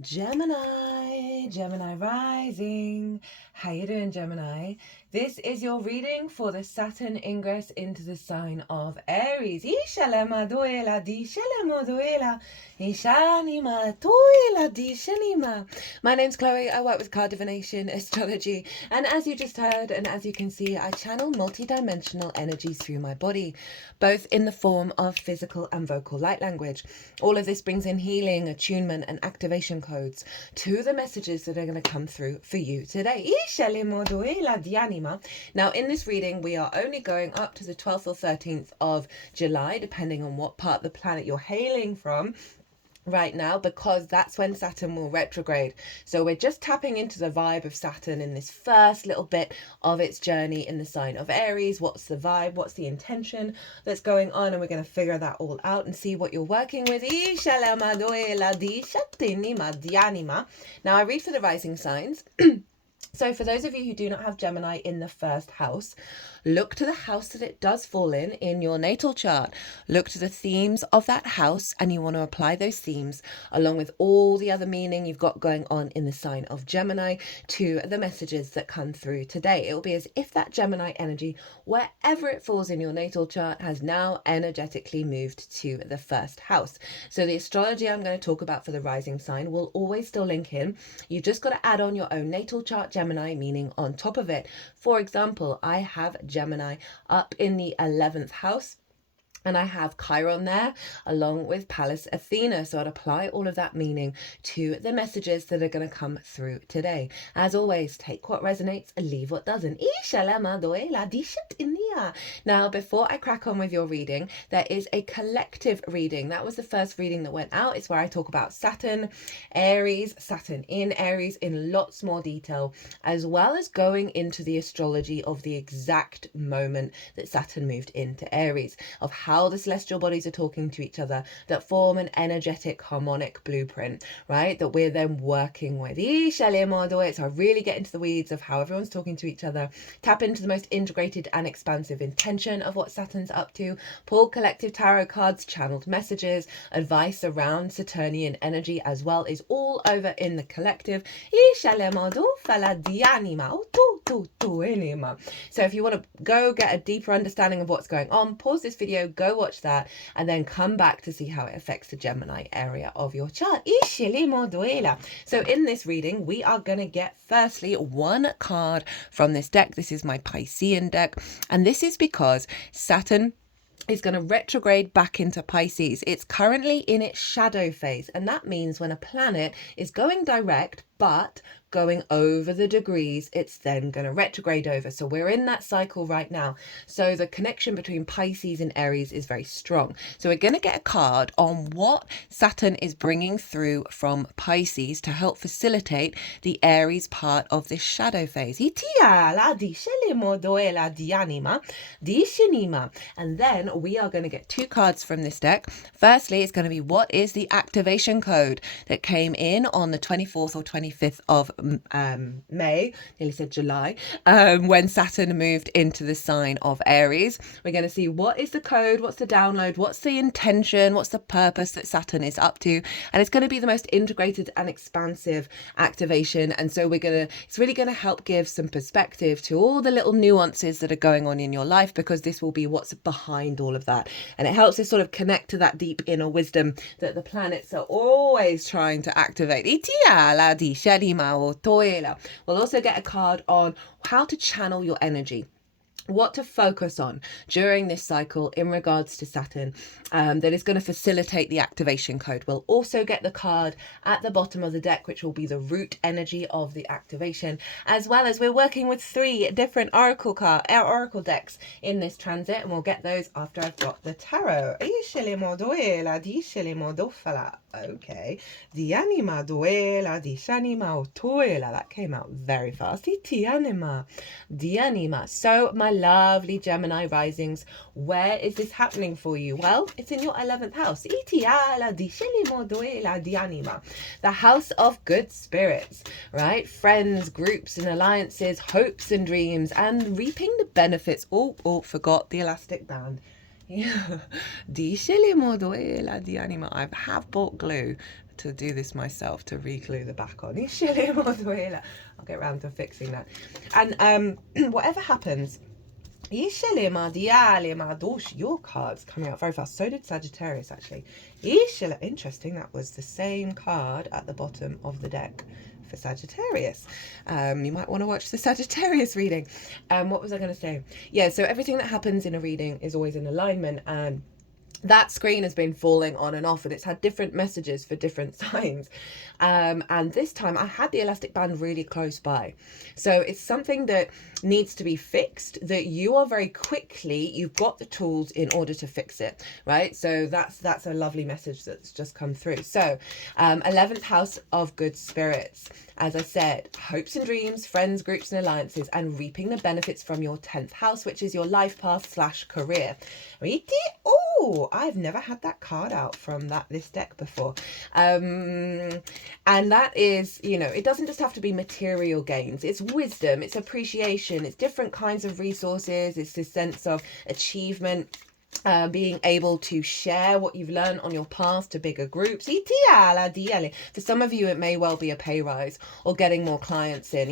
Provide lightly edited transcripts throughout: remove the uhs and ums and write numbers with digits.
Gemini rising. How you doing, Gemini? This is your reading for the Saturn ingress into the sign of Aries. My name's Chloe. I work with card divination, astrology, and as you just heard, and as you can see, I channel multi-dimensional energies through my body, both in the form of physical and vocal light language. All of this brings in healing, attunement, and activation codes to the messages that are going to come through for you today. Now, in this reading, we are only going up to the 12th or 13th of July, depending on what part of the planet you're hailing from right now, because that's when Saturn will retrograde. So we're just tapping into the vibe of Saturn in this first little bit of its journey in the sign of Aries. What's the vibe? What's the intention that's going on? And we're going to figure that all out and see what you're working with. Now I read for the rising signs. So for those of you who do not have Gemini in the first house, look to the house that it does fall in your natal chart. Look to the themes of that house, and you want to apply those themes along with all the other meaning you've got going on in the sign of Gemini to the messages that come through today. It will be as if that Gemini energy, wherever it falls in your natal chart, has now energetically moved to the first house. So the astrology I'm going to talk about for the rising sign will always still link in. You've just got to add on your own natal chart Gemini meaning on top of it. For example, I have Gemini up in the 11th house, and I have Chiron there along with Pallas Athena. So I'd apply all of that meaning to the messages that are going to come through today. As always, take what resonates and leave what doesn't. Now, before I crack on with your reading, there is a collective reading. That was the first reading that went out. It's where I talk about Saturn, Aries, Saturn in Aries in lots more detail, as well as going into the astrology of the exact moment that Saturn moved into Aries, of how the celestial bodies are talking to each other that form an energetic harmonic blueprint, right, that we're then working with. So I really get into the weeds of how everyone's talking to each other, tap into the most integrated and expansive intention of what Saturn's up to, pull collective tarot cards, channeled messages, advice around Saturnian energy as well is all over in the collective. So if you want to go get a deeper understanding of what's going on, pause this video, go watch that, and then come back to see how it affects the Gemini area of your chart. So in this reading, we are going to get firstly one card from this deck. This is my Piscean deck, and this is because Saturn is going to retrograde back into Pisces. It's currently in its shadow phase, and that means when a planet is going direct but going over the degrees, it's then going to retrograde over. So we're in that cycle right now. So the connection between Pisces and Aries is very strong. So we're going to get a card on what Saturn is bringing through from Pisces to help facilitate the Aries part of this shadow phase. And then we are going to get two cards from this deck. Firstly, it's going to be what is the activation code that came in on the 24th or 25th of May, nearly said July, when Saturn moved into the sign of Aries. We're going to see what is the code, what's the download, what's the intention, what's the purpose that Saturn is up to, and it's going to be the most integrated and expansive activation. And so it's really going to help give some perspective to all the little nuances that are going on in your life, because this will be what's behind all of that, and it helps us sort of connect to that deep inner wisdom that the planets are always trying to activate. We'll also get a card on how to channel your energy, what to focus on during this cycle in regards to Saturn, that is going to facilitate the activation code. We'll also get the card at the bottom of the deck, which will be the root energy of the activation, as well as we're working with 3 different oracle decks in this transit, and we'll get those after I've got the tarot. Okay, that came out very fast. So my lovely Gemini risings, where is this happening for you? Well, it's in your 11th house. The house of good spirits, right? Friends, groups and alliances, hopes and dreams, and reaping the benefits. Oh, forgot the elastic band. Yeah. I have bought glue to do this myself, to re-glue the back on. I'll get around to fixing that. And whatever happens, your cards coming out very fast. So did Sagittarius, actually. Interesting, that was the same card at the bottom of the deck for Sagittarius. You might want to watch the Sagittarius reading. What was I going to say? Yeah, so everything that happens in a reading is always in alignment, and that screen has been falling on and off, and it's had different messages for different signs. And this time I had the elastic band really close by. So it's something that needs to be fixed, that you are very quickly, you've got the tools in order to fix it, right? So that's a lovely message that's just come through. So 11th house of good spirits. As I said, hopes and dreams, friends, groups and alliances, and reaping the benefits from your 10th house, which is your life path / career. Oh, I've never had that card out from this deck before. And that is, you know, it doesn't just have to be material gains. It's wisdom, it's appreciation, it's different kinds of resources, it's this sense of achievement. Being able to share what you've learned on your path to bigger groups. For some of you, it may well be a pay rise or getting more clients in.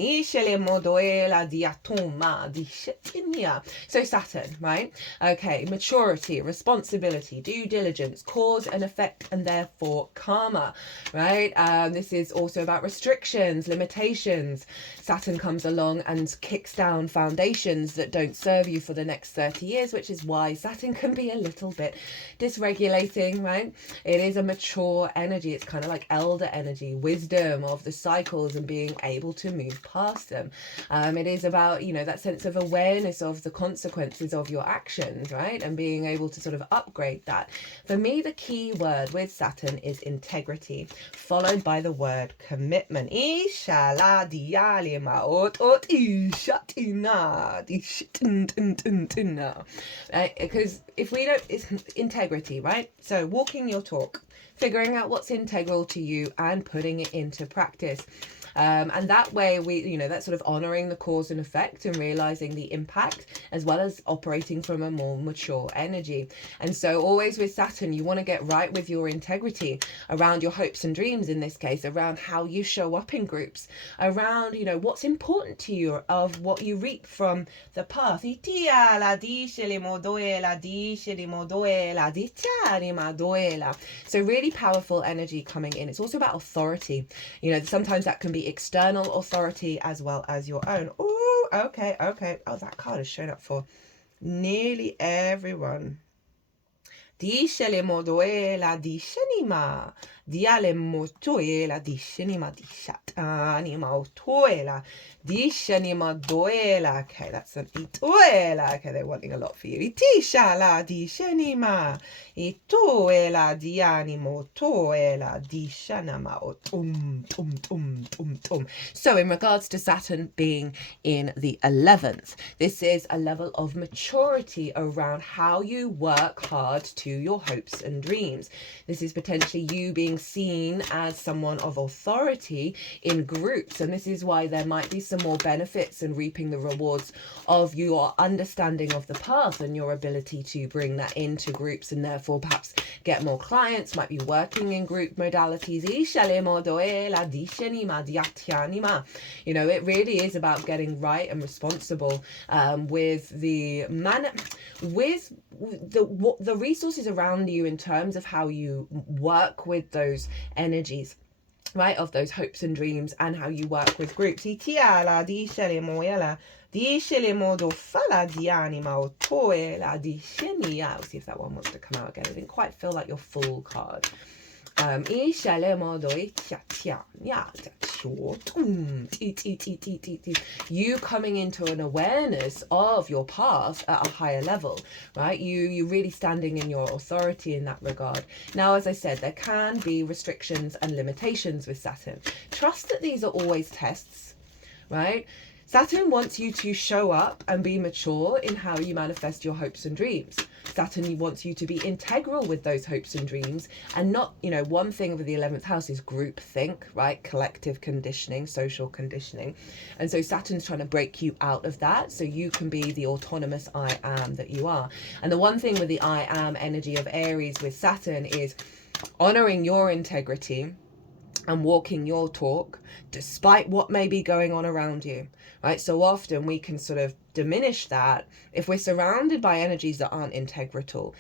So Saturn, right? Okay, maturity, responsibility, due diligence, cause and effect, and therefore karma, right? This is also about restrictions, limitations. Saturn comes along and kicks down foundations that don't serve you for the next 30 years, which is why Saturn can be a little bit dysregulating, right? It is a mature energy. It's kind of like elder energy, wisdom of the cycles and being able to move past them. It is about, you know, that sense of awareness of the consequences of your actions, right? And being able to sort of upgrade that. For me, the key word with Saturn is integrity, followed by the word commitment. Because if we don't, it's integrity, right? So walking your talk, figuring out what's integral to you and putting it into practice. And that way that's sort of honoring the cause and effect and realizing the impact, as well as operating from a more mature energy. And so always with Saturn, you want to get right with your integrity around your hopes and dreams, in this case, around how you show up in groups, around, you know, what's important to you, of what you reap from the path. So really powerful energy coming in. It's also about authority. You know, sometimes that can be external authority as well as your own. Oh, okay. Oh, that card has shown up for nearly everyone. Dice moduela di shenima, diale motuela di shenima di shat anima otuela, di shenima duela. Okay, that's an ituela. Okay, they're wanting a lot for you. Itishala di shenima, ituela di animo tuela di shanama otum. So in regards to Saturn being in the 11th, this is a level of maturity around how you work hard to your hopes and dreams. This is potentially you being seen as someone of authority in groups, and this is why there might be some more benefits and reaping the rewards of your understanding of the path and your ability to bring that into groups, and therefore perhaps get more clients. Might be working in group modalities. You know, it really is about getting right and responsible with the resources around you in terms of how you work with those energies, right, of those hopes and dreams, and how you work with groups. We'll see if that one wants to come out again. I didn't quite feel like your full card. You coming into an awareness of your path at a higher level, right? You really standing in your authority in that regard. Now, as I said, there can be restrictions and limitations with Saturn. Trust that these are always tests, right? Saturn wants you to show up and be mature in how you manifest your hopes and dreams. Saturn wants you to be integral with those hopes and dreams, and not, you know, one thing with the 11th house is group think, right? Collective conditioning, social conditioning. And so Saturn's trying to break you out of that so you can be the autonomous I am that you are. And the one thing with the I am energy of Aries with Saturn is honoring your integrity, and walking your talk despite what may be going on around you, right? So often we can sort of diminish that if we're surrounded by energies that aren't integral.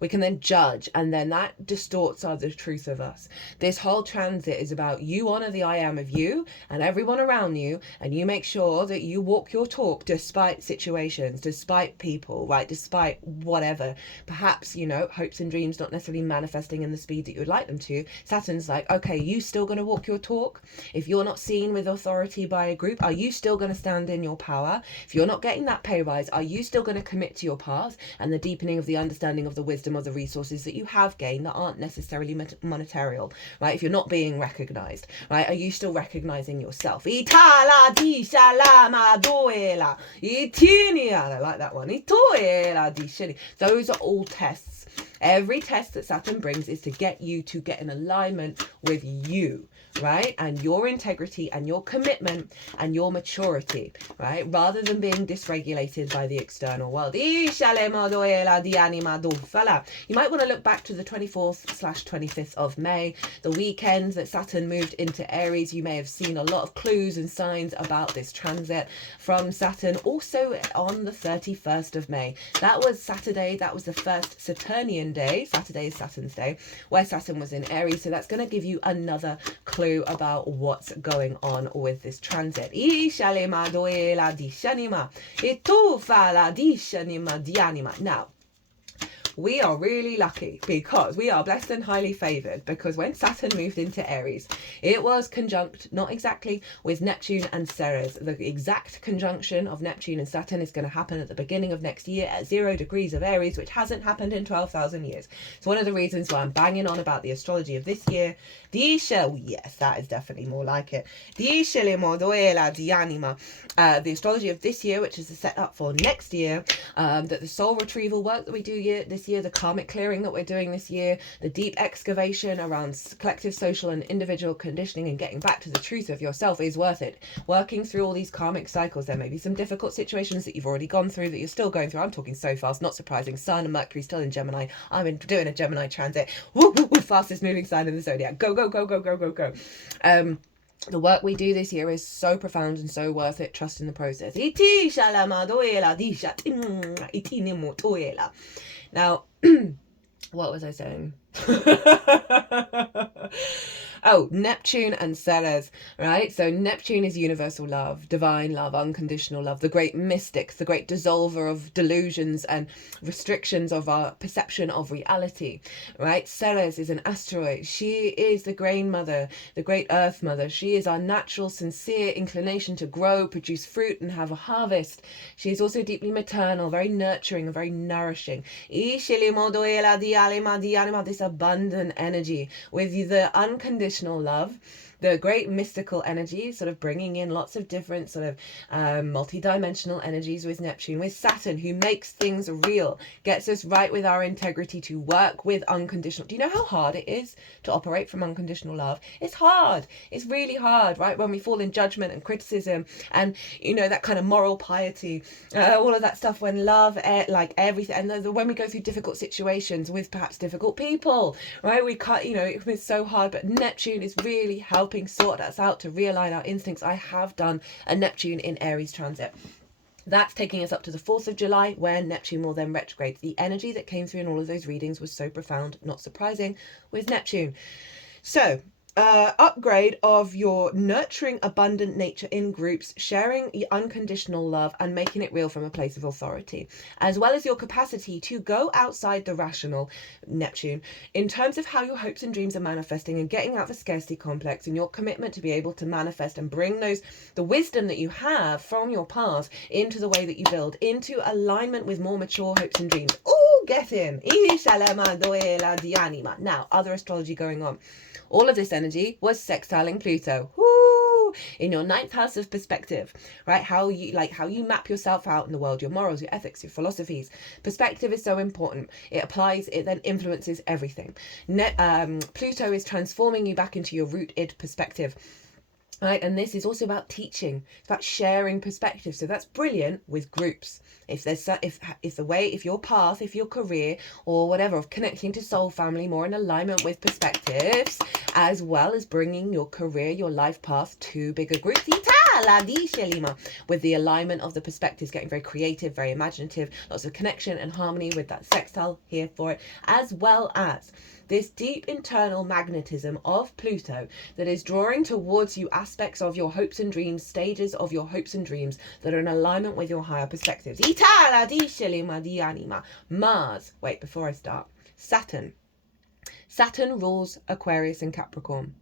We can then judge, and then that distorts the truth of us. This whole transit is about you honor the I am of you and everyone around you, and you make sure that you walk your talk despite situations, despite people, right? Despite whatever. Perhaps, you know, hopes and dreams not necessarily manifesting in the speed that you would like them to. Saturn's like, okay, you still going to walk your talk? If you're not seen with authority by a group, are you still going to stand in your power? If you're not getting that pay rise, are you still going to commit to your path and the deepening of the understanding of the wisdom of the resources that you have gained that aren't necessarily monetarial, right? If you're not being recognized, right? Are you still recognizing yourself? I like that one. Those are all tests. Every test that Saturn brings is to get you to get in alignment with you, right? And your integrity and your commitment and your maturity, right? Rather than being dysregulated by the external world. You might want to look back to the 24th/25th of May, the weekend that Saturn moved into Aries. You may have seen a lot of clues and signs about this transit from Saturn. Also on the 31st of May, that was Saturday. That was the first Saturnian day. Saturday is Saturn's day, where Saturn was in Aries. So that's going to give you another clue about what's going on with this transit. Now, we are really lucky because we are blessed and highly favored, because when Saturn moved into Aries, it was conjunct, not exactly, with Neptune and Ceres. The exact conjunction of Neptune and Saturn is going to happen at the beginning of next year at 0 degrees of Aries, which hasn't happened in 12,000 years. It's one of the reasons why I'm banging on about the astrology of this year. Yes, that is definitely more like it. The astrology of this year, which is a setup for next year, that the soul retrieval work that we do this year, the karmic clearing that we're doing this year, the deep excavation around collective, social and individual conditioning and getting back to the truth of yourself is worth it. Working through all these karmic cycles, there may be some difficult situations that you've already gone through, that you're still going through. I'm talking so fast, not surprising. Sun and Mercury still in Gemini. I'm doing a Gemini transit. Woo, woo, woo, fastest moving sign in the zodiac. Go, go, go, go, go, go, go. The work we do this year is so profound and so worth it. Trust in the process. Now, what was I saying? Oh, Neptune and Ceres, right? So Neptune is universal love, divine love, unconditional love, the great mystic, the great dissolver of delusions and restrictions of our perception of reality, right? Ceres is an asteroid. She is the grain mother, the great earth mother. She is our natural, sincere inclination to grow, produce fruit and have a harvest. She is also deeply maternal, very nurturing and very nourishing. This abundant energy with the unconditional love, the great mystical energy, sort of bringing in lots of different sort of multi-dimensional energies with Neptune, with Saturn, who makes things real, gets us right with our integrity to work with unconditional. Do you know how hard it is to operate from unconditional love? It's hard. It's really hard, right? When we fall in judgment and criticism and, you know, that kind of moral piety, all of that stuff, when love, like everything, and when we go through difficult situations with perhaps difficult people, right? We can't, you know, it's so hard, but Neptune is really helping sort us out to realign our instincts. I have done a Neptune in Aries transit. That's taking us up to the 4th of July, where Neptune will then retrograde. The energy that came through in all of those readings was so profound, not surprising, with Neptune. So, upgrade of your nurturing, abundant nature in groups, sharing unconditional love and making it real from a place of authority, as well as your capacity to go outside the rational, Neptune, in terms of how your hopes and dreams are manifesting and getting out of a scarcity complex, and your commitment to be able to manifest and bring the wisdom that you have from your past into the way that you build, into alignment with more mature hopes and dreams. Oh, get in. Now, other astrology going on. All of this energy was sextiling Pluto. Woo! In your 9th house of perspective, right? How you map yourself out in the world, your morals, your ethics, your philosophies. Perspective is so important. It applies, it then influences everything. Pluto is transforming you back into your rooted perspective. Right, and this is also about teaching. It's about sharing perspectives. So that's brilliant with groups. If there's if your path, if your career or whatever of connecting to soul family more in alignment with perspectives, as well as bringing your career, your life path to bigger groups, with the alignment of the perspectives, getting very creative, very imaginative, lots of connection and harmony with that sextile here for it, as well as this deep internal magnetism of Pluto that is drawing towards you aspects of your hopes and dreams, stages of your hopes and dreams that are in alignment with your higher perspectives. Mars. Wait, before I start. Saturn. Saturn rules Aquarius and Capricorn.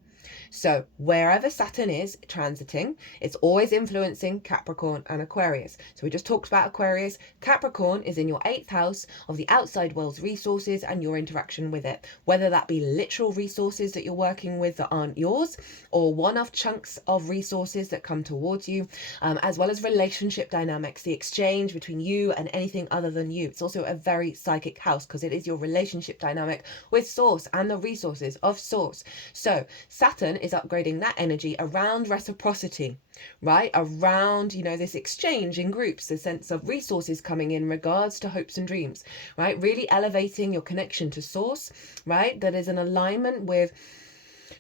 So wherever Saturn is transiting, it's always influencing Capricorn and Aquarius. So we just talked about Aquarius. Capricorn is in your 8th house of the outside world's resources and your interaction with it, whether that be literal resources that you're working with that aren't yours, or one-off chunks of resources that come towards you, as well as relationship dynamics, the exchange between you and anything other than you. It's also a very psychic house because it is your relationship dynamic with Source and the resources of Source. So Saturn is upgrading that energy around reciprocity, right? Around, this exchange in groups, the sense of resources coming in regards to hopes and dreams, right? Really elevating your connection to Source, right? That is in alignment with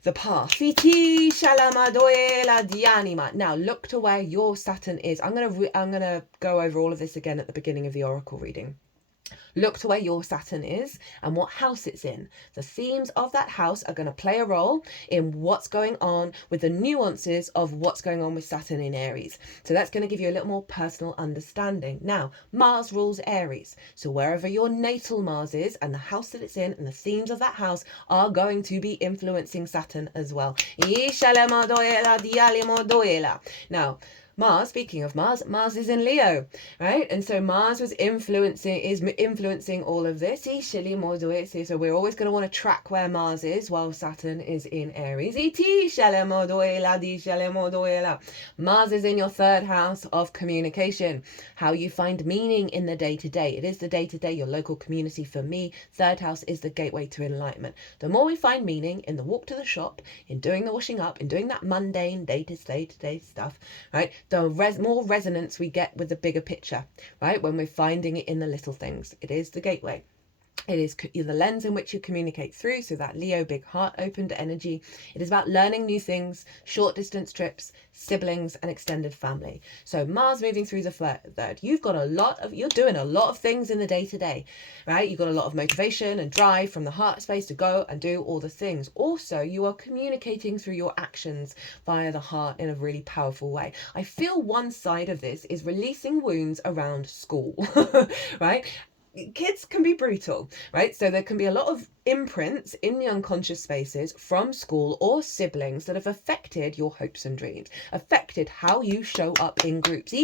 the path. Now look to where your Saturn is. I'm gonna go over all of this again at the beginning of the oracle reading. Look to where your Saturn is and what house it's in. The themes of that house are going to play a role in what's going on with the nuances of what's going on with Saturn in Aries. So that's going to give you a little more personal understanding. Now, Mars rules Aries. So wherever your natal Mars is and the house that it's in and the themes of that house are going to be influencing Saturn as well. Now, Mars, speaking of Mars is in Leo, right? And so Mars is influencing all of this. So we're always going to want to track where Mars is while Saturn is in Aries. Mars is in your 3rd house of communication, how you find meaning in the day-to-day. It is the day-to-day, your local community. For me, 3rd house is the gateway to enlightenment. The more we find meaning in the walk to the shop, in doing the washing up, in doing that mundane day-to-day stuff, right? The more resonance we get with the bigger picture, right? When we're finding it in the little things. It is the gateway. It is the lens in which you communicate through. So that Leo big heart opened energy. It is about learning new things, short distance trips, siblings and extended family. So Mars moving through the 3rd. You're doing a lot of things in the day to day, right? You've got a lot of motivation and drive from the heart space to go and do all the things. Also, you are communicating through your actions via the heart in a really powerful way. I feel one side of this is releasing wounds around school, right? Kids can be brutal, right? So there can be a lot of imprints in the unconscious spaces from school or siblings that have affected your hopes and dreams, affected how you show up in groups. So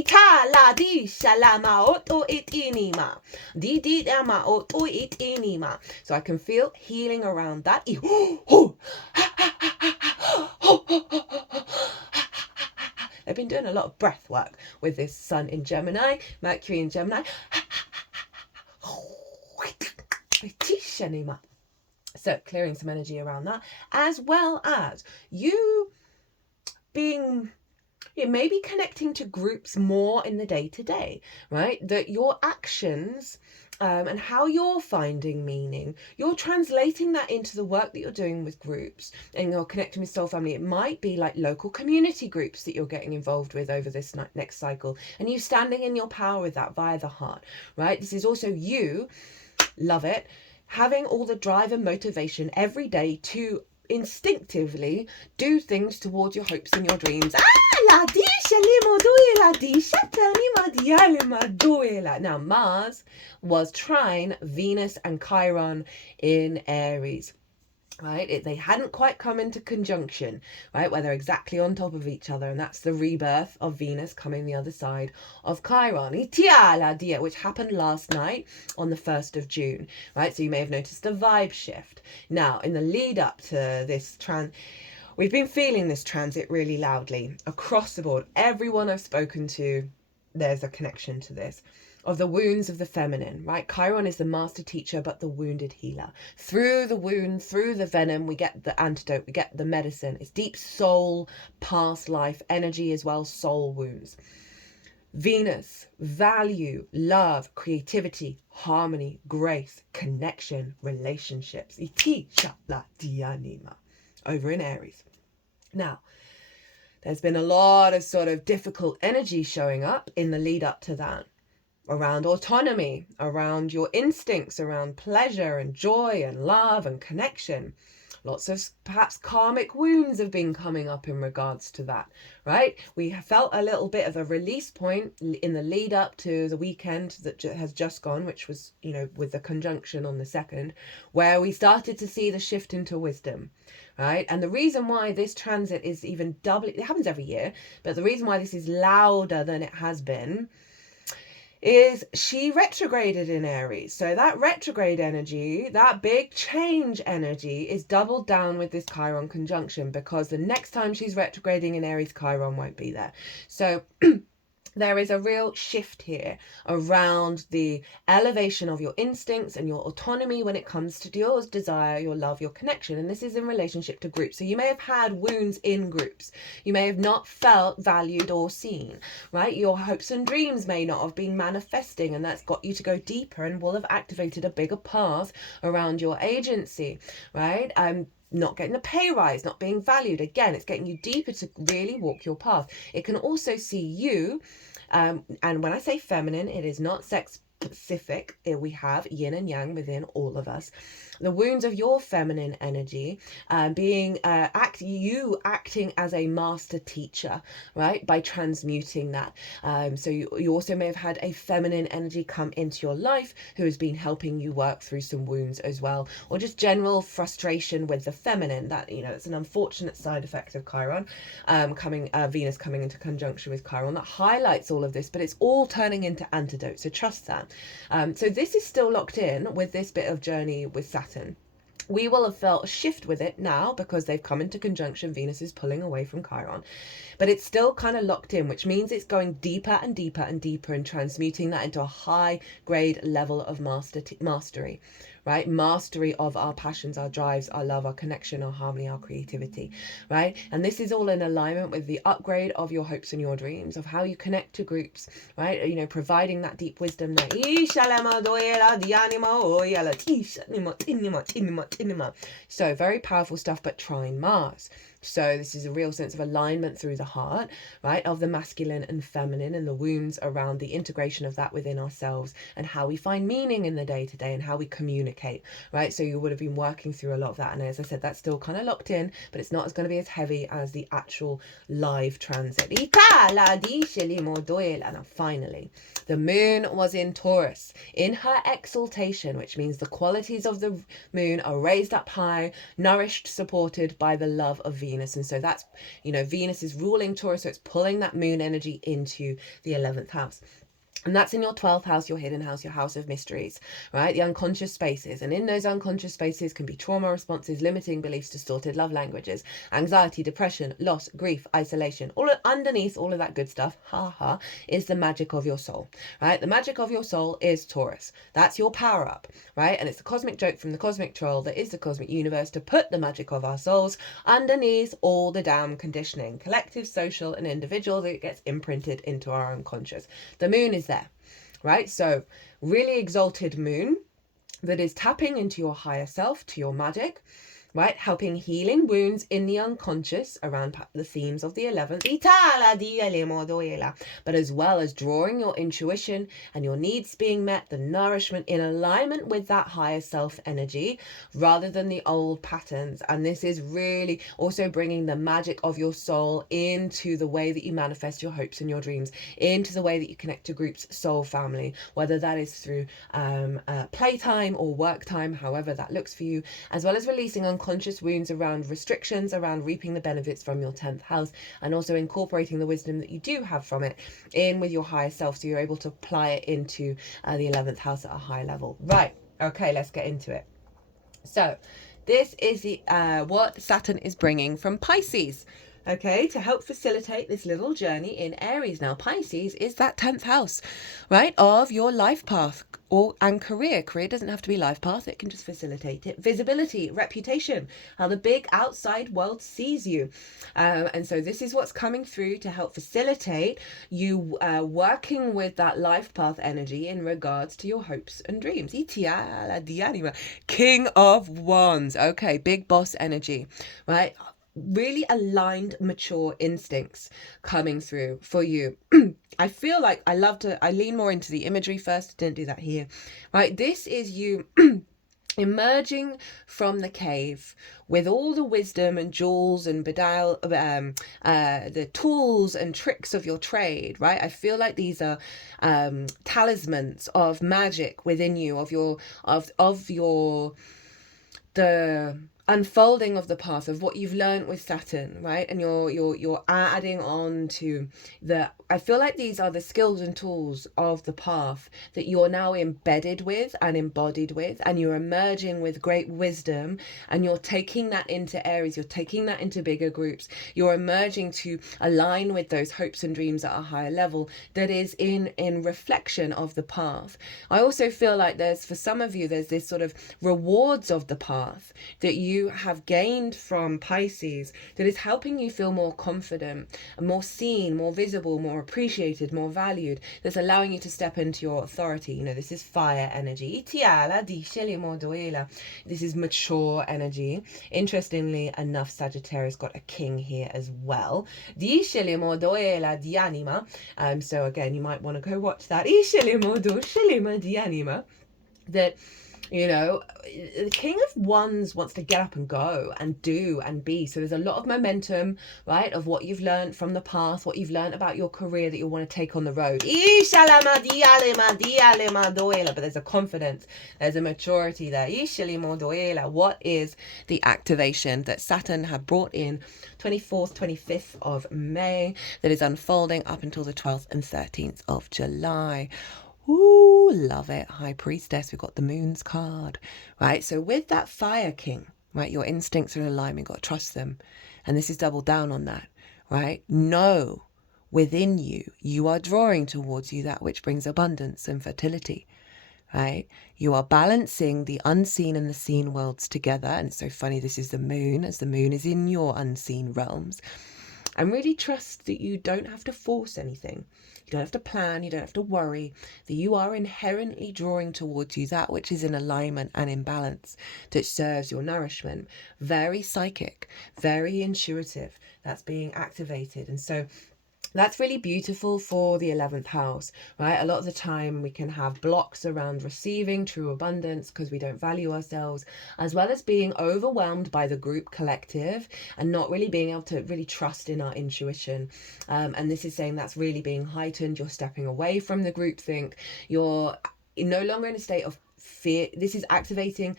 I can feel healing around that. They've been doing a lot of breath work with this Sun in Gemini, Mercury in Gemini. So clearing some energy around that, as well as you being maybe connecting to groups more in the day-to-day, right? That your actions and how you're finding meaning, you're translating that into the work that you're doing with groups and you're connecting with soul family. It might be like local community groups that you're getting involved with over this next cycle, and you standing in your power with that via the heart, right? This is also you, love it, having all the drive and motivation every day to instinctively do things towards your hopes and your dreams. Now, Mars was trine Venus and Chiron in Aries. Right, they hadn't quite come into conjunction, right, where they're exactly on top of each other, and that's the rebirth of Venus coming the other side of Chiron, which happened last night on the 1st of June, right? So you may have noticed a vibe shift. Now, in the lead up to this we've been feeling this transit really loudly across the board. Everyone I've spoken to, there's a connection to this. of the wounds of the feminine, right? Chiron is the master teacher, but the wounded healer. Through the wound, through the venom, we get the antidote, we get the medicine. It's deep soul, past life, energy as well, soul wounds. Venus, value, love, creativity, harmony, grace, connection, relationships. Over in Aries. Now, there's been a lot of sort of difficult energy showing up in the lead up to that, around autonomy, around your instincts, around pleasure and joy and love and connection. Lots of perhaps karmic wounds have been coming up in regards to that, right? We have felt a little bit of a release point in the lead up to the weekend that has just gone, which was, you know, with the conjunction on the 2nd, where we started to see the shift into wisdom, right? And the reason why this transit is even doubly, it happens every year, but the reason why this is louder than it has been is she retrograded in Aries. So that retrograde energy, that big change energy, is doubled down with this Chiron conjunction, because the next time she's retrograding in Aries, Chiron won't be there. So there is a real shift here around the elevation of your instincts and your autonomy when it comes to your desire, your love, your connection. And this is in relationship to groups. So you may have had wounds in groups. You may have not felt valued or seen, right? Your hopes and dreams may not have been manifesting, and that's got you to go deeper and will have activated a bigger path around your agency, right? Not getting a pay rise, not being valued. Again, it's getting you deeper to really walk your path. It can also see you, and when I say feminine, it is not sex specific. We have yin and yang within all of us. The wounds of your feminine energy, being you acting as a master teacher, right, by transmuting that. So you also may have had a feminine energy come into your life who has been helping you work through some wounds as well, or just general frustration with the feminine. That, you know, it's an unfortunate side effect of Chiron Venus coming into conjunction with Chiron that highlights all of this, but it's all turning into antidotes. So trust that. So this is still locked in with this bit of journey with Saturn. We will have felt a shift with it now because they've come into conjunction. Venus is pulling away from Chiron, but it's still kind of locked in, which means it's going deeper and deeper and deeper and transmuting that into a high grade level of mastery, right? Mastery of our passions, our drives, our love, our connection, our harmony, our creativity, right? And this is all in alignment with the upgrade of your hopes and your dreams, of how you connect to groups, right? You know, providing that deep wisdom there. So very powerful stuff, but trine Mars. So this is a real sense of alignment through the heart, right, of the masculine and feminine, and the wounds around the integration of that within ourselves, and how we find meaning in the day-to-day and how we communicate, right? So you would have been working through a lot of that, and as I said, that's still kind of locked in, but it's not going to be as heavy as the actual live transit. And finally, the moon was in Taurus in her exaltation, which means the qualities of the moon are raised up high, nourished, supported by the love of Venus. And so that's, you know, Venus is ruling Taurus, so it's pulling that moon energy into the 11th house. And that's in your 12th house, your hidden house, your house of mysteries, right? The unconscious spaces. And in those unconscious spaces can be trauma responses, limiting beliefs, distorted love languages, anxiety, depression, loss, grief, isolation. All underneath all of that good stuff, is the magic of your soul, right? The magic of your soul is Taurus. That's your power up, right? And it's the cosmic joke from the cosmic troll that is the cosmic universe to put the magic of our souls underneath all the damn conditioning, collective, social, and individual, that gets imprinted into our unconscious. The moon is there, right? So really exalted moon that is tapping into your higher self, to your magic, right? Helping healing wounds in the unconscious around the themes of the 11th, but as well as drawing your intuition and your needs being met, the nourishment in alignment with that higher self energy rather than the old patterns. And this is really also bringing the magic of your soul into the way that you manifest your hopes and your dreams, into the way that you connect to groups, soul family, whether that is through playtime or work time, however that looks for you, as well as releasing unconscious wounds around restrictions, around reaping the benefits from your 10th house, and also incorporating the wisdom that you do have from it in with your higher self, so you're able to apply it into the 11th house at a high level. Right, okay, let's get into it. So this is the what Saturn is bringing from Pisces. okay, to help facilitate this little journey in Aries. Now, Pisces is that 10th house, right, of your life path and career. Career doesn't have to be life path, it can just facilitate it. Visibility, reputation, how the big outside world sees you. And so this is what's coming through to help facilitate you working with that life path energy in regards to your hopes and dreams. King of Wands. Okay, big boss energy, right? Really aligned, mature instincts coming through for you. I feel like I lean more into the imagery first. Didn't do that here, right? This is you emerging from the cave with all the wisdom and jewels and the tools and tricks of your trade, right? I feel like these are talismans of magic within you, of the unfolding of the path of what you've learned with Saturn, right? And you're adding on to I feel like these are the skills and tools of the path that you're now embedded with and embodied with, and you're emerging with great wisdom, and you're taking that into Aries, you're taking that into bigger groups, you're emerging to align with those hopes and dreams at a higher level that is in reflection of the path. I also feel like for some of you, there's this sort of rewards of the path that you have gained from Pisces that is helping you feel more confident, more seen, more visible, more appreciated, more valued, that's allowing you to step into your authority. You know, this is fire energy. This is mature energy. Interestingly enough, Sagittarius got a king here as well. So again, you might want to go watch that. That, you know, the King of Wands wants to get up and go and do and be. So there's a lot of momentum, right, of what you've learned from the past, what you've learned about your career that you want to take on the road. But there's a confidence, there's a maturity there. What is the activation that Saturn had brought in 24th, 25th of May that is unfolding up until the 12th and 13th of July? Ooh, love it. High Priestess. We've got the Moon's card, right? So with that Fire King, right, your instincts are in alignment. You've got to trust them. And this is double down on that, right? Know within you, you are drawing towards you that which brings abundance and fertility, right? You are balancing the unseen and the seen worlds together. And it's so funny, this is the Moon, as the Moon is in your unseen realms. And really trust that you don't have to force anything. You don't have to plan, you don't have to worry, that you are inherently drawing towards you that which is in alignment and in balance, that serves your nourishment. Very psychic, very intuitive, that's being activated. And so that's really beautiful for the 11th house, right? A lot of the time we can have blocks around receiving true abundance because we don't value ourselves, as well as being overwhelmed by the group collective and not really being able to really trust in our intuition. And this is saying that's really being heightened. You're stepping away from the group think. You're no longer in a state of fear. This is activating,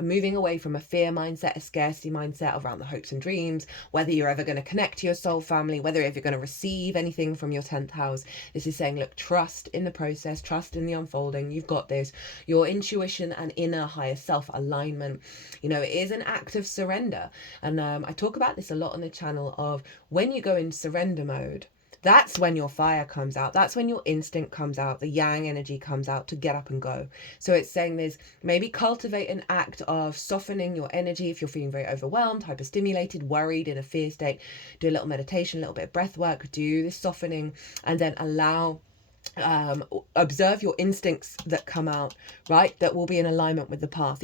moving away from a fear mindset, a scarcity mindset around the hopes and dreams, whether you're ever going to connect to your soul family, whether if you're going to receive anything from your 10th house. This is saying, look, trust in the process, trust in the unfolding. You've got this. Your intuition and inner higher self alignment, you know, it is an act of surrender. And I talk about this a lot on the channel of when you go in surrender mode, that's when your fire comes out. That's when your instinct comes out. The yang energy comes out to get up and go. So it's saying there's maybe cultivate an act of softening your energy if you're feeling very overwhelmed, hyperstimulated, worried, in a fear state. Do a little meditation, a little bit of breath work, do this softening, and then allow observe your instincts that come out, right, that will be in alignment with the path.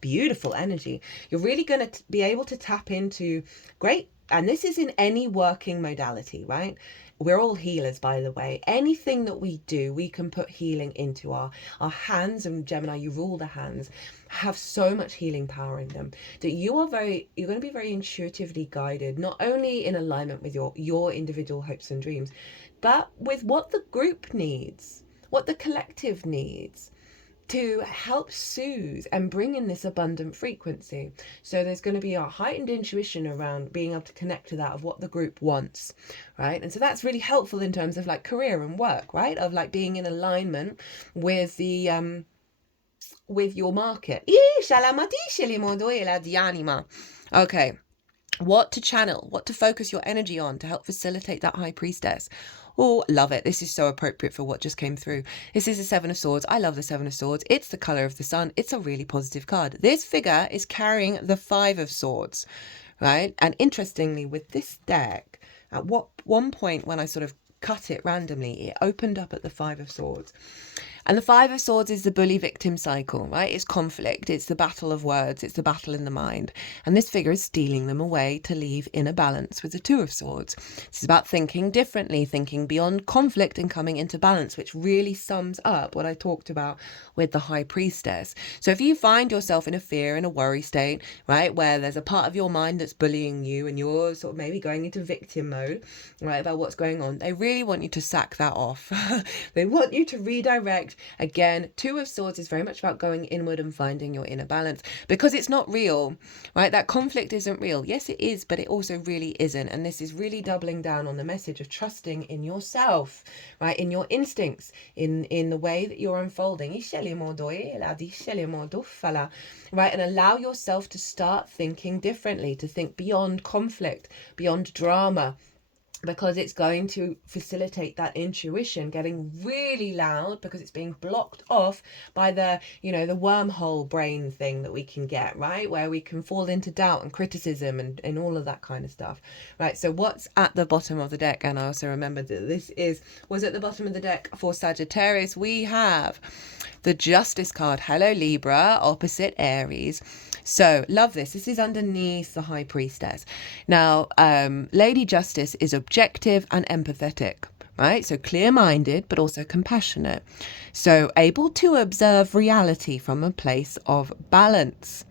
Beautiful energy. You're really going to be able to tap into great, and this is in any working modality, right? We're all healers, by the way. Anything that we do, we can put healing into our hands. And Gemini, you rule the hands, have so much healing power in them that you're going to be very intuitively guided, not only in alignment with your individual hopes and dreams, but with what the group needs, what the collective needs, to help soothe and bring in this abundant frequency. So there's going to be a heightened intuition around being able to connect to that of what the group wants, right? And so that's really helpful in terms of like career and work, right? Of like being in alignment with the with your market. Okay, what to channel, what to focus your energy on to help facilitate that High Priestess. Oh, love it. This is so appropriate for what just came through. This is the Seven of Swords. I love the Seven of Swords. It's the colour of the sun. It's a really positive card. This figure is carrying the Five of Swords, right? And interestingly, with this deck, at one point when I sort of cut it randomly, it opened up at the Five of Swords. And the Five of Swords is the bully victim cycle, right? It's conflict, it's the battle of words, it's the battle in the mind. And this figure is stealing them away to leave inner balance with the Two of Swords. This is about thinking differently, thinking beyond conflict and coming into balance, which really sums up what I talked about with the High Priestess. So if you find yourself in a fear, in a worry state, right, where there's a part of your mind that's bullying you and you're sort of maybe going into victim mode, right, about what's going on, they really want you to sack that off. They want you to redirect. Again, Two of Swords is very much about going inward and finding your inner balance, because it's not real, right? That conflict isn't real. Yes, it is, but it also really isn't. And this is really doubling down on the message of trusting in yourself, right? In your instincts, in the way that you're unfolding, right? And allow yourself to start thinking differently, to think beyond conflict, beyond drama, because it's going to facilitate that intuition getting really loud, because it's being blocked off by the, you know, the wormhole brain thing that we can get, right? Where we can fall into doubt and criticism and all of that kind of stuff, right? So what's at the bottom of the deck, and I also remember that this was at the bottom of the deck for Sagittarius, we have the Justice card. Hello, Libra, opposite Aries. So love this. This is underneath the High Priestess. Now, Lady Justice is objective and empathetic, right? So clear-minded, but also compassionate. So able to observe reality from a place of balance.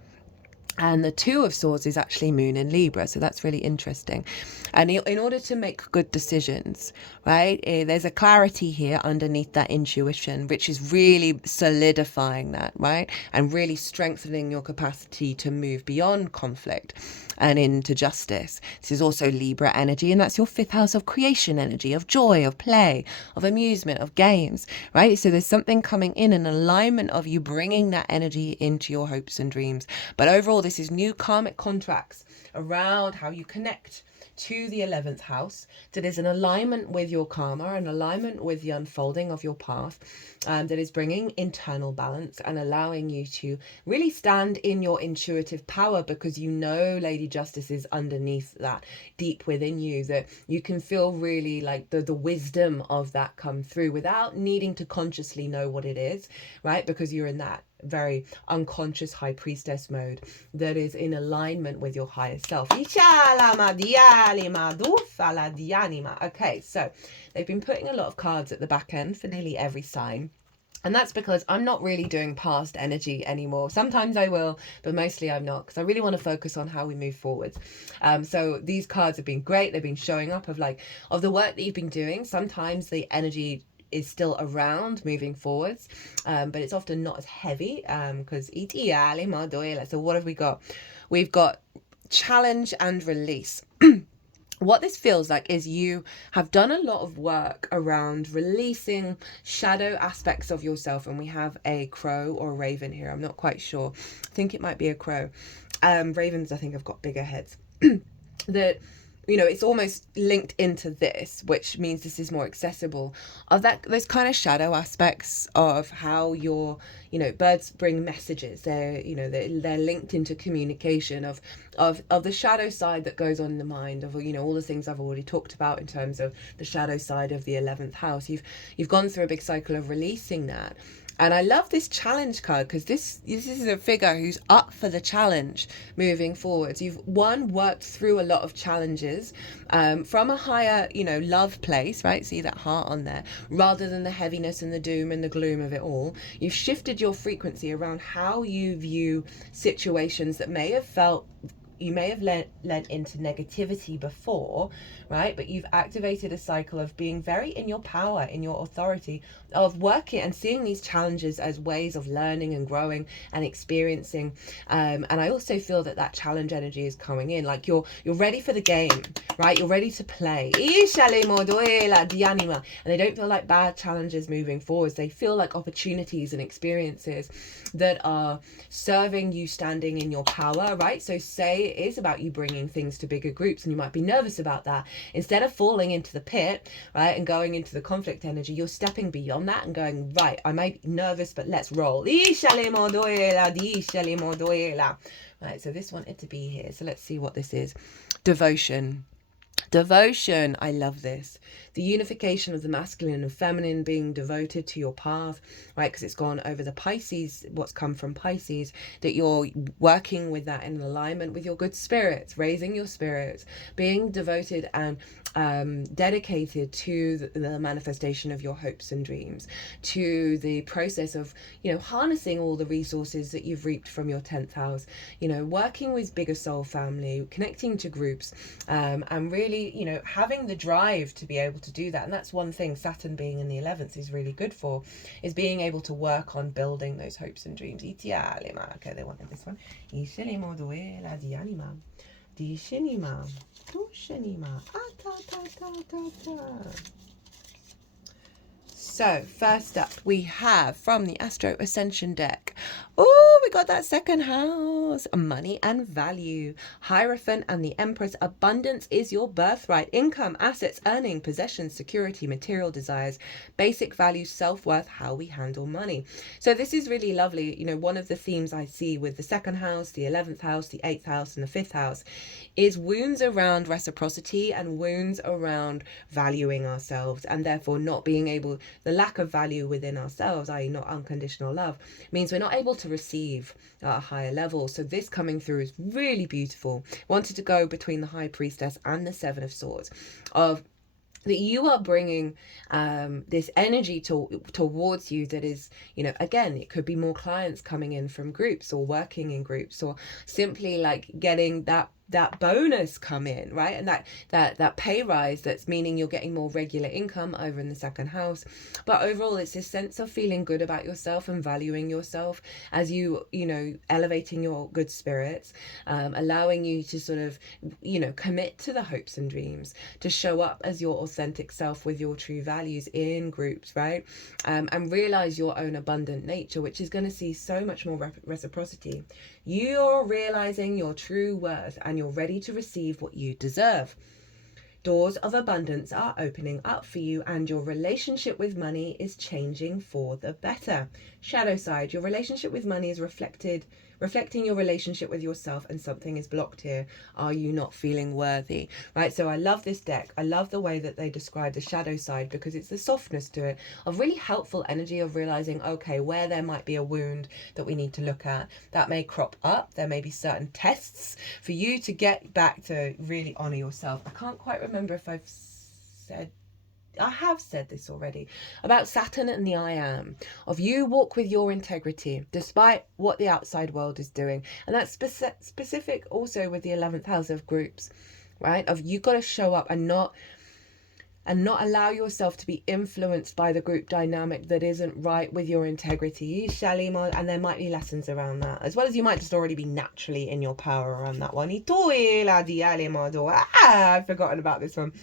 And the Two of Swords is actually Moon in Libra, so that's really interesting. And in order to make good decisions, right, there's a clarity here underneath that intuition, which is really solidifying that, right, and really strengthening your capacity to move beyond conflict and into justice. This is also Libra energy, and that's your fifth house of creation energy, of joy, of play, of amusement, of games, right? So there's something coming in, an alignment of you bringing that energy into your hopes and dreams. But overall, this is new karmic contracts around how you connect to the 11th house. So there's an alignment with your karma, an alignment with the unfolding of your path, that is bringing internal balance and allowing you to really stand in your intuitive power, because you know Lady Justice is underneath that, deep within you, that you can feel really like the wisdom of that come through without needing to consciously know what it is, right? Because you're in that very unconscious High Priestess mode that is in alignment with your higher self. Okay, so they've been putting a lot of cards at the back end for nearly every sign. And that's because I'm not really doing past energy anymore. Sometimes I will, but mostly I'm not, because I really want to focus on how we move forwards. So these cards have been great. They've been showing up of the work that you've been doing. Sometimes the energy is still around moving forwards, but it's often not as heavy, because so what have we got? We've got challenge and release. What this feels like is you have done a lot of work around releasing shadow aspects of yourself, and we have a crow or a raven here. I'm not quite sure. I think it might be a crow. Ravens, I think, have got bigger heads. That, you know, it's almost linked into this, which means this is more accessible, of that, those kind of shadow aspects of how your, you know, birds bring messages. They're, you know, they're linked into communication of the shadow side that goes on in the mind, of, you know, all the things I've already talked about in terms of the shadow side of the 11th house. You've gone through a big cycle of releasing that. And I love this challenge card, because this is a figure who's up for the challenge moving forwards. You've worked through a lot of challenges from a higher, you know, love place, right? See that heart on there, rather than the heaviness and the doom and the gloom of it all. You've shifted your frequency around how you view situations that may have felt, you may have led into negativity before, right? But you've activated a cycle of being very in your power, in your authority, of working and seeing these challenges as ways of learning and growing and experiencing. And I also feel that challenge energy is coming in, like you're ready for the game, right? You're ready to play. And they don't feel like bad challenges moving forwards. They feel like opportunities and experiences that are serving you standing in your power, right? So say it is about you bringing things to bigger groups and you might be nervous about that. Instead of falling into the pit, right, and going into the conflict energy, you're stepping beyond that and going, right, I might be nervous, but let's roll. Right, so this wanted to be here. So let's see what this is. Devotion. Devotion, I love this. The unification of the masculine and feminine being devoted to your path, right? Because it's gone over the Pisces, what's come from Pisces, that you're working with that in alignment with your good spirits, raising your spirits, being devoted and dedicated to the manifestation of your hopes and dreams, to the process of, harnessing all the resources that you've reaped from your 10th house, working with bigger soul family, connecting to groups, and really, having the drive to be able to do that. And that's one thing Saturn being in the 11th is really good for, is being able to work on building those hopes and dreams. Okay, they wanted this one. So first up we have from the Astro Ascension deck. Oh, we got that second house. Money and value. Hierophant and the Empress. Abundance is your birthright. Income, assets, earning, possessions, security, material desires, basic values, self-worth, how we handle money. So this is really lovely. One of the themes I see with the second house, the 11th house, the 8th house, and the 5th house is wounds around reciprocity and wounds around valuing ourselves, and therefore not being able, the lack of value within ourselves, i.e. not unconditional love, means we're not able to receive at a higher level. So this coming through is really beautiful. Wanted to go between the High Priestess and the Seven of Swords, of that you are bringing this energy towards you that is, again, it could be more clients coming in from groups or working in groups, or simply like getting that bonus come in, right? And that pay rise, that's meaning you're getting more regular income over in the second house. But overall, it's this sense of feeling good about yourself and valuing yourself as you elevating your good spirits, allowing you to sort of commit to the hopes and dreams, to show up as your authentic self with your true values in groups, right? And realize your own abundant nature, which is going to see so much more reciprocity. You're realizing your true worth and you're ready to receive what you deserve. Doors of abundance are opening up for you and your relationship with money is changing for the better. Shadow side, your relationship with money is reflecting your relationship with yourself, and something is blocked here. Are you not feeling worthy? Right? So I love this deck. I love the way that they describe the shadow side, because it's the softness to it, of really helpful energy of realizing, okay, where there might be a wound that we need to look at, that may crop up. There may be certain tests for you to get back to really honor yourself. I can't quite remember if I have said this already about Saturn and the I am, of you walk with your integrity despite what the outside world is doing. And that's specific also with the 11th house of groups, right? Of you got to show up and not allow yourself to be influenced by the group dynamic that isn't right with your integrity. And there might be lessons around that, as well as you might just already be naturally in your power around that one. I've forgotten about this one.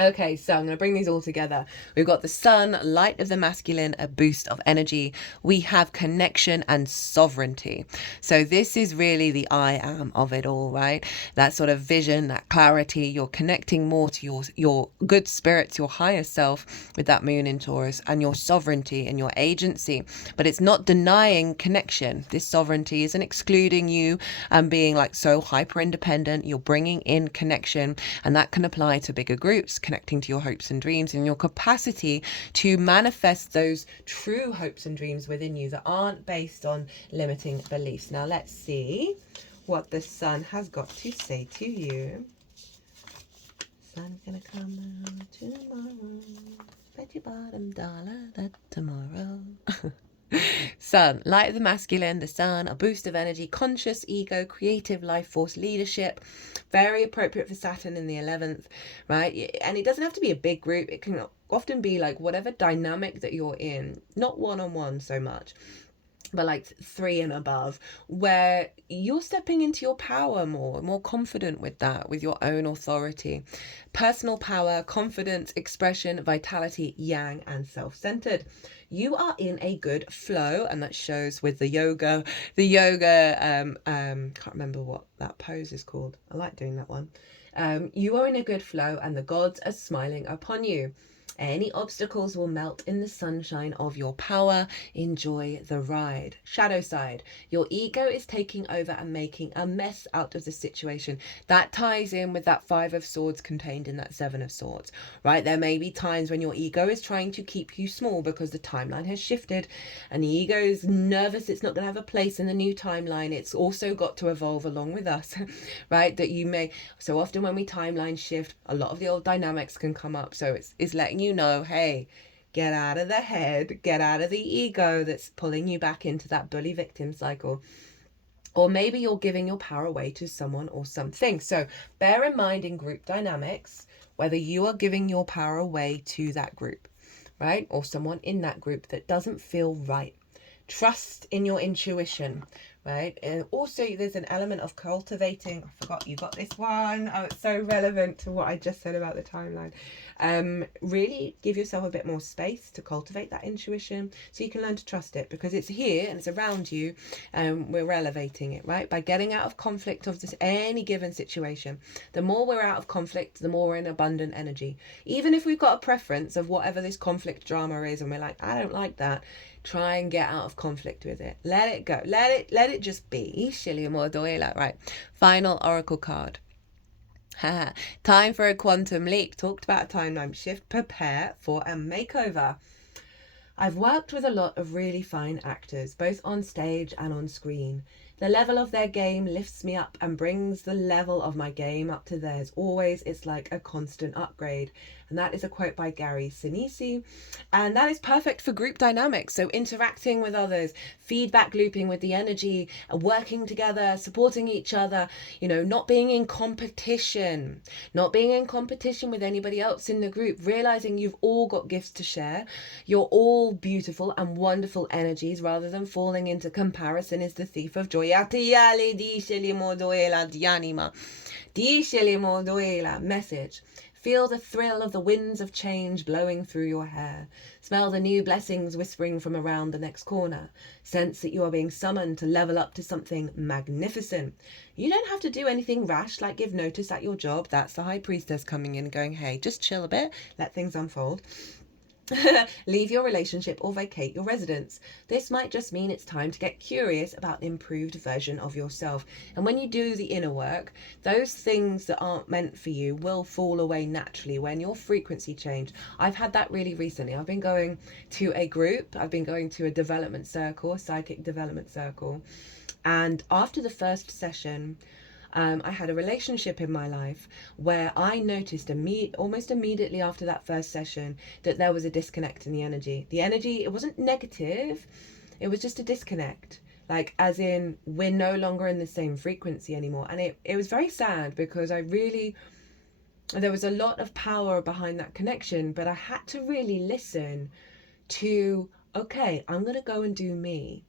Okay, so I'm going to bring these all together. We've got the sun, light of the masculine, a boost of energy. We have connection and sovereignty. So this is really the I am of it all, right? That sort of vision, that clarity. You're connecting more to your good spirits, your higher self with that moon in Taurus, and your sovereignty and your agency. But it's not denying connection. This sovereignty isn't excluding you and being like so hyper independent. You're bringing in connection, and that can apply to bigger groups, connecting to your hopes and dreams and your capacity to manifest those true hopes and dreams within you that aren't based on limiting beliefs. Now let's see what the sun has got to say to you. Sun's gonna come out tomorrow. Bet your bottom dollar that tomorrow. Sun, light of the masculine, the sun, a boost of energy, conscious ego, creative life force, leadership. Very appropriate for Saturn in the 11th, right? And it doesn't have to be a big group. It can often be like whatever dynamic that you're in, not one-on-one so much. but like 3 and above, where you're stepping into your power more confident with that, with your own authority, personal power, confidence, expression, vitality, yang, and self-centered. You are in a good flow, and that shows with the yoga. Can't remember what that pose is called. I like doing that one. You are in a good flow, and the gods are smiling upon you. Any obstacles will melt in the sunshine of your power. Enjoy the ride. Shadow side. Your ego is taking over and making a mess out of the situation. That ties in with that 5 of Swords contained in that 7 of Swords, right? There may be times when your ego is trying to keep you small because the timeline has shifted and the ego is nervous it's not going to have a place in the new timeline. It's also got to evolve along with us, right? That you may, so often when we timeline shift, a lot of the old dynamics can come up. So it's letting you know, hey, get out of the head, get out of the ego that's pulling you back into that bully victim cycle. Or maybe you're giving your power away to someone or something. So bear in mind in group dynamics, whether you are giving your power away to that group, right? Or someone in that group that doesn't feel right. Trust in your intuition, right? And also there's an element of cultivating. I forgot you got this one. Oh, it's so relevant to what I just said about the timeline. Really give yourself a bit more space to cultivate that intuition so you can learn to trust it, because it's here and it's around you, and we're elevating it, right? By getting out of conflict of this any given situation. The more we're out of conflict, the more we're in abundant energy. Even if we've got a preference of whatever this conflict drama is and we're like, I don't like that, try and get out of conflict with it. Let it go. Let it just be. Right. Final oracle card. Time for a quantum leap. Talked about a timeline shift. Prepare for a makeover. I've worked with a lot of really fine actors, both on stage and on screen. The level of their game lifts me up and brings the level of my game up to theirs. Always, it's like a constant upgrade. And that is a quote by Gary Sinise. And that is perfect for group dynamics. So interacting with others, feedback looping with the energy, working together, supporting each other, you know, not being in competition with anybody else in the group, realizing you've all got gifts to share. You're all beautiful and wonderful energies rather than falling into comparison is the thief of joy. Message. Feel the thrill of the winds of change blowing through your hair. Smell the new blessings whispering from around the next corner. Sense that you are being summoned to level up to something magnificent. You don't have to do anything rash like give notice at your job. That's the High Priestess coming in going, hey, just chill a bit, let things unfold. Leave your relationship or vacate your residence. This might just mean it's time to get curious about an improved version of yourself. And when you do the inner work, those things that aren't meant for you will fall away naturally when your frequency change. I've had that really recently. I've been going to a group. I've been going to a development circle, a psychic development circle. And after the first session, I had a relationship in my life where I noticed almost immediately after that first session that there was a disconnect in the energy. The energy, it wasn't negative, it was just a disconnect. Like, as in, we're no longer in the same frequency anymore. And it was very sad because there was a lot of power behind that connection, but I had to really listen to, okay, I'm going to go and do me.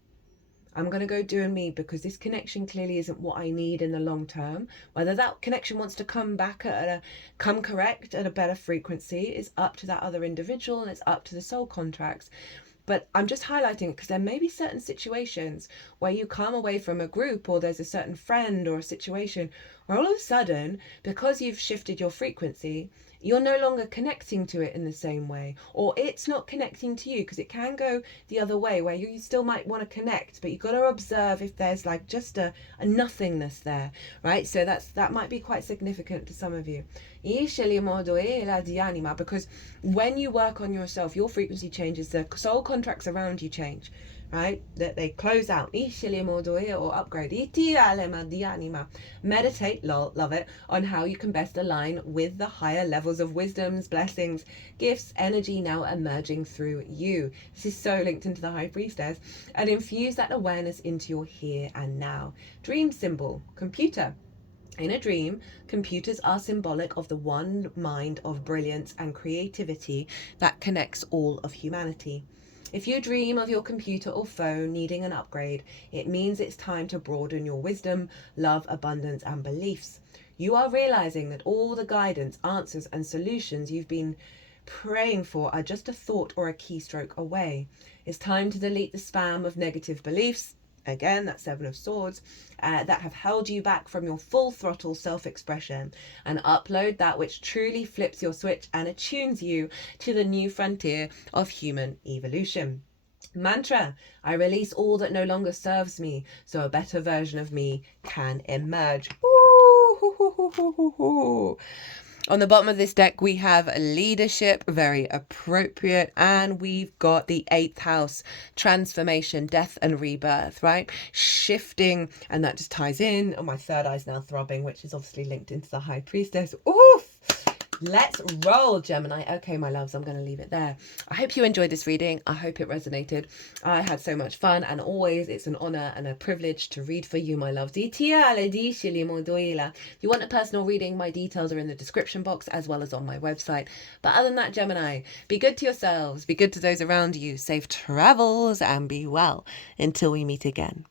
I'm going to go doing me because this connection clearly isn't what I need in the long term. Whether that connection wants to come back come correct at a better frequency is up to that other individual, and it's up to the soul contracts. But I'm just highlighting it because there may be certain situations where you come away from a group or there's a certain friend or a situation where all of a sudden, because you've shifted your frequency, you're no longer connecting to it in the same way, or it's not connecting to you, because it can go the other way where you still might want to connect, but you've got to observe if there's like just a nothingness there, right? So that might be quite significant to some of you. Because when you work on yourself, your frequency changes, the soul contracts around you change, right? That they close out or upgrade. Meditate, love it, on how you can best align with the higher levels of wisdoms, blessings, gifts, energy now emerging through you. This is so linked into the High Priestess. And infuse that awareness into your here and now. Dream symbol, computer. In a dream, computers are symbolic of the one mind of brilliance and creativity that connects all of humanity. If you dream of your computer or phone needing an upgrade, it means it's time to broaden your wisdom, love, abundance, and beliefs. You are realizing that all the guidance, answers, and solutions you've been praying for are just a thought or a keystroke away. It's time to delete the spam of negative beliefs, again, that Seven of Swords, that have held you back from your full throttle self-expression, and upload that which truly flips your switch and attunes you to the new frontier of human evolution. Mantra: I release all that no longer serves me, so a better version of me can emerge. Ooh. On the bottom of this deck, we have leadership, very appropriate, and we've got the 8th house, transformation, death and rebirth, right? Shifting, and that just ties in. Oh, my third eye's now throbbing, which is obviously linked into the High Priestess. Oof! Let's roll, Gemini. Okay, my loves, I'm going to leave it there. I hope you enjoyed this reading. I hope it resonated. I had so much fun, and always it's an honor and a privilege to read for you, my loves. If you want a personal reading, my details are in the description box as well as on my website. But other than that, Gemini, be good to yourselves, be good to those around you, safe travels, and be well until we meet again.